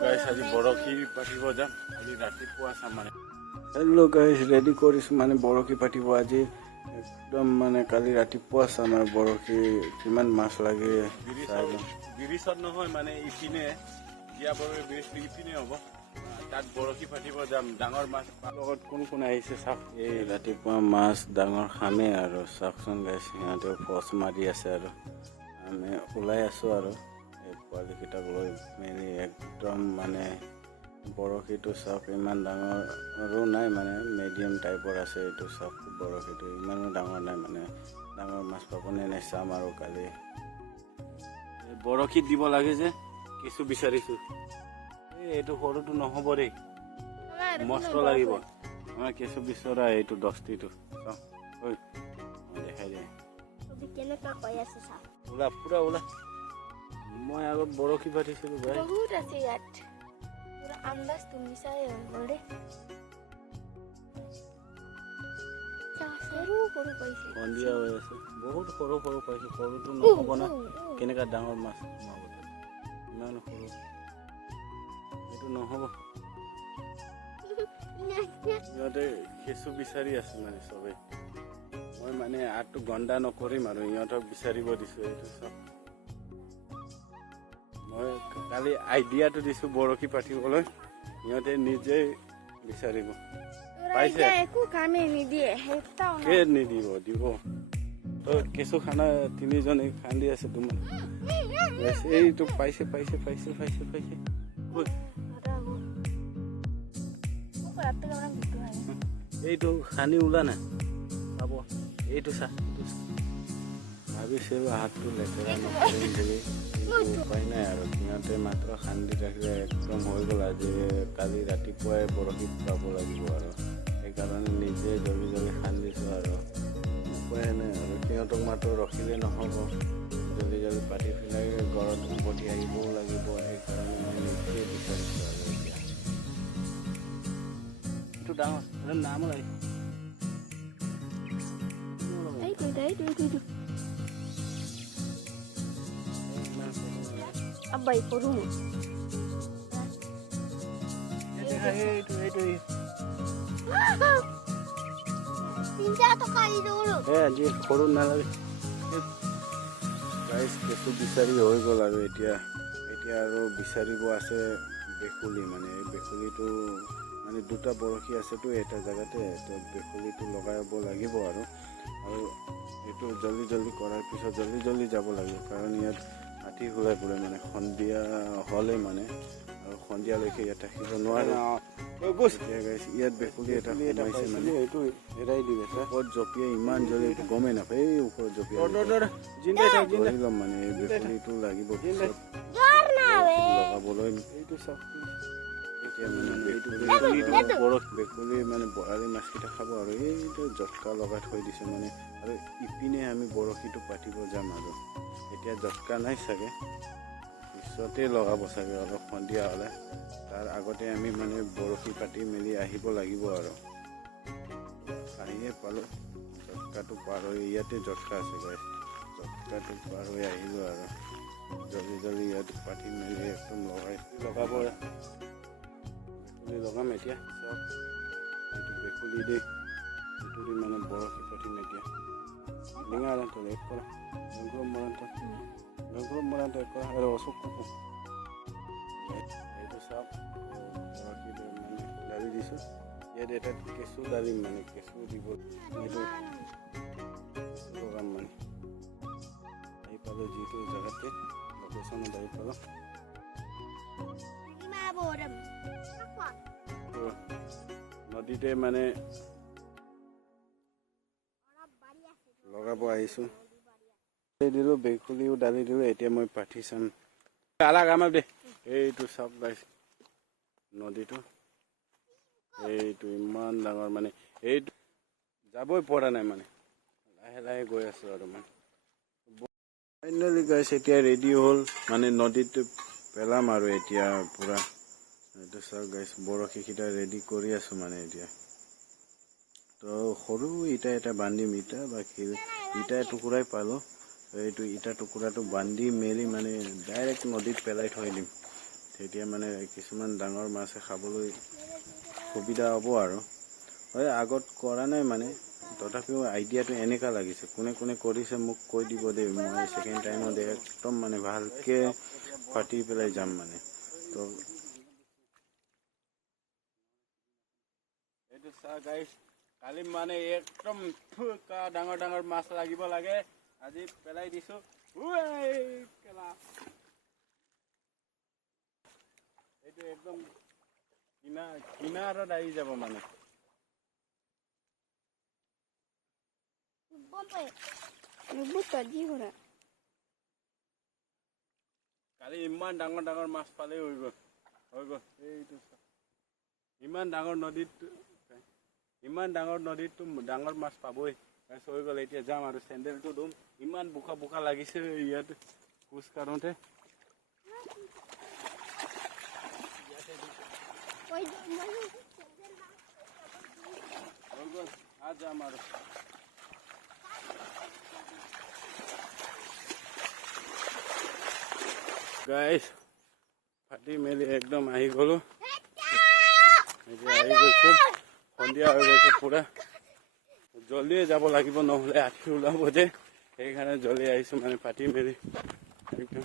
গাইছ আজি বৰশী পাতিব যাম আজি ৰাতিপুৱা চাম মানে হেল্ল' গাইছ ৰেডি কৰিছোঁ মানে বৰশী পাতিব আজি একদম মানে কালি ৰাতিপুৱা চাম আৰু বৰশী কিমান মাছ লাগে ব্ৰিজত নহয় মানে ইপিনে জীয়াবৰৰ ব্ৰিজটো ইপিনে হ'ব তাত বৰশী পাতিব যাম ডাঙৰ মাছ লগত কোন কোন আহিছে চাওক এই ৰাতিপুৱা মাছ ডাঙৰ খামে আৰু চাওকচোন গাইছ সিহঁতে ফচ মাৰি আছে আৰু আমি ওলাই আছোঁ আৰু এই পোৱালিকেইটাক লৈ মেলি একদম মানে বৰশীটো চাওক ইমান ডাঙৰো নাই মানে মিডিয়াম টাইপৰ আছে এইটো চাওক বৰশীটো ইমানো ডাঙৰ নাই মানে ডাঙৰ মাছ পাবনে নাই চাম আৰু কালি বৰশীত দিব লাগে যে কিছু বিচাৰিছোঁ এইটো সৰুটো নহ'ব দেই মস্ত লাগিব আমাৰ কেঁচু বিচৰা এইটো 10টিটো দেখাই দিয়ে ওলা পুৰা ওলা মই আগত বৰশী পাতিছিলোঁ ভাই বহুত আছে ইয়াত পুৰা আন্দাজ তুমি চাই অলৰে সৰু সৰু পাইছে সন্ধিয়া হৈ আছে বহুত সৰু সৰু পাইছোঁ সৰুটো নহ'ব না কেনেকুৱা ডাঙৰ মাছ ইমান সৰু এইটো নহ'ব সিহঁতে কেঁচু বিচাৰি আছে মানে চবেই মই মানে আঠটো গণ্ডা নকৰিম আৰু সিহঁতক বিচাৰিব দিছোঁ এইটো চব মই কালি আইডিয়াটো দিছোঁ বৰশী পাতিবলৈ সিহঁতে নিজেই বিচাৰিব পাইছে একো কামে নিদিয়ে কে নিদিব দিব তই কেঁচু খানা 3জনে খান্দি আছে তোমাৰ এইটো পাইছে পাইছে পাইছে পাইছে পাইছে এইটো খান্দি ওলা নাই পাব এইটো চা ভাবিছিলোঁ হাতটো লেতেৰা নকৰিম বুলি কিন্তু উপায় নাই আৰু সিহঁতে মাত্ৰ খান্দি ৰাখিলে একদম হৈ গ'ল আজি কালি ৰাতিপুৱাই বৰশী পাব লাগিব আৰু সেইকাৰণে নিজে জলদি জলদি খান্দিছোঁ আৰু উপায় নাই আৰু সিহঁতক মাত্ৰ ৰখিলে নহ'ব জলদি জলদি পাতি পেলাই ঘৰত উভতি আহিবও লাগিব সেইকাৰণে মই নিজে বিচাৰিছোঁ আৰু এতিয়া এইটো ডাঙৰ নাম লাগে Abai koru. Pindah atau kali dulu. Jadi koru nalagi. Guys, kesu bisari হৈ গ'ল আৰু এতিয়া আৰু বিচাৰিব আছে বেকুলি মানে বেকুলিটো মানে দুটা বৰশী আছেতো এটা জায়গাতে তো বেকুলিটো লগাব লাগিব আৰু এইটো জলদি জলদি কৰাৰ পিছত জলদি জলদি যাব লাগিব কাৰণ ইয়াত হাতী ঘূৰাই ফুৰে মানে সন্ধিয়া হ'লে মানে আৰু সন্ধিয়ালৈকে ইয়াত থাকিব নোৱাৰে ইয়াত বেকুলি এটা সোমাইছে মানে এইটো এৰাই দিলে ওপৰত জঁপিয়াই ইমান জলদি গমেই নাপায় এই ওপৰত জঁপিয়াই ল'ম মানে এই বেকুলিটো লাগিব লগাবলৈ এইটো চাওক এতিয়া মানে বেকুলি মানে বৰালি মাছকেইটা খাব আৰু এইটো জটকা লগাই থৈ দিছে মানে আৰু ইপিনে আমি বৰশীটো পাতিব যাম আৰু এতিয়া জটকা নাই চাগে পিছতে লগাব চাগে অলপ সন্ধিয়া হ'লে তাৰ আগতে আমি মানে বৰশী পাতি মেলি আহিব লাগিব আৰু আহিয়ে পালোঁ জটকাটো পাৰ হৈ ইয়াতে জটকা আছে গাইছ জটকাটো পাৰ হৈ আহিলোঁ আৰু জলদি জলদি ইয়াত পাতি মেলি একদম লগাব বেকুলি লগাম এতিয়া চব এইটো বেকুলি দেই এইটো দি মানে বৰশী পাতিম এতিয়া লিঙা আনটো এক কৰা জংঘল মৰান্ত এক কৰা আৰু অশোক কুকু এইটো চাওক বৰশী মানে ডালি দিছোঁ ইয়াত এটা কেঁচু ডালিম মানে কেঁচু দিব এইটো লগাম মানে আহি পালোঁ যিটো জেগাতে লোকেশ্যনত আহি পালোঁ নদীতে মানে লগাব আহিছোঁ দিলোঁ বেকুলিও ডালি দিলোঁ এতিয়া মই পাতি চাম আলাগ আমাক দে এইটো চাওক গাইছ নদীটো এইটো ইমান ডাঙৰ মানে এইটো যাবই পৰা নাই মানে লাহে লাহে গৈ আছোঁ আৰু মানে ফাইনেলি গাইছ এতিয়া ৰেডি হ'ল মানে নদীত পেলাম আৰু এতিয়া পূৰা এইটো চাওক গাইছ বৰশীকেইটা ৰেডি কৰি আছোঁ মানে এতিয়া তো সৰু ইটা এটা বান্ধিম ইটা বা ইটা টুকুৰাই পালোঁ এইটো ইটা টুকুৰাটো বান্ধি মেলি মানে ডাইৰেক্ট নদীত পেলাই থৈ দিম তেতিয়া মানে কিছুমান ডাঙৰ মাছে খাবলৈ সুবিধা হ'ব আৰু হয় আগত কৰা নাই মানে তথাপিও আইডিয়াটো এনেকুৱা লাগিছে কোনে কোনে কৰিছে মোক কৈ দিব দেই মই ছেকেণ্ড টাইমত একদম মানে ভালকৈ পাতি পেলাই যাম মানে তো এইটো চাহ গাইছ কালি মানে একদম ডাঙৰ ডাঙৰ মাছ লাগিব লাগে আজি পেলাই দিছোঁ এইটো একদম কিনাৰত আহি যাব মানে কালি ইমান ডাঙৰ ডাঙৰ মাছ পালেই হৈ গ'ল এইটো ইমান ডাঙৰ নদীততো ডাঙৰ মাছ পাবই হৈ গ'ল এতিয়া যাম আৰু চেণ্ডেলটো ধুম ইমান বোকা বোকা লাগিছে ইয়াত খোজ কাঢ়োঁতে হৈ গ'ল যাম আৰু গাইছ ফাটি মেলি একদম আহি গ'লোঁ এতিয়া আহি গৈছোঁ সন্ধিয়া হৈ গৈছে পুৰা জলদিয়ে যাব লাগিব নহ'লে আঠি ওলাব যে সেইকাৰণে জলদি আহিছোঁ মানে পাতি মেলি একদম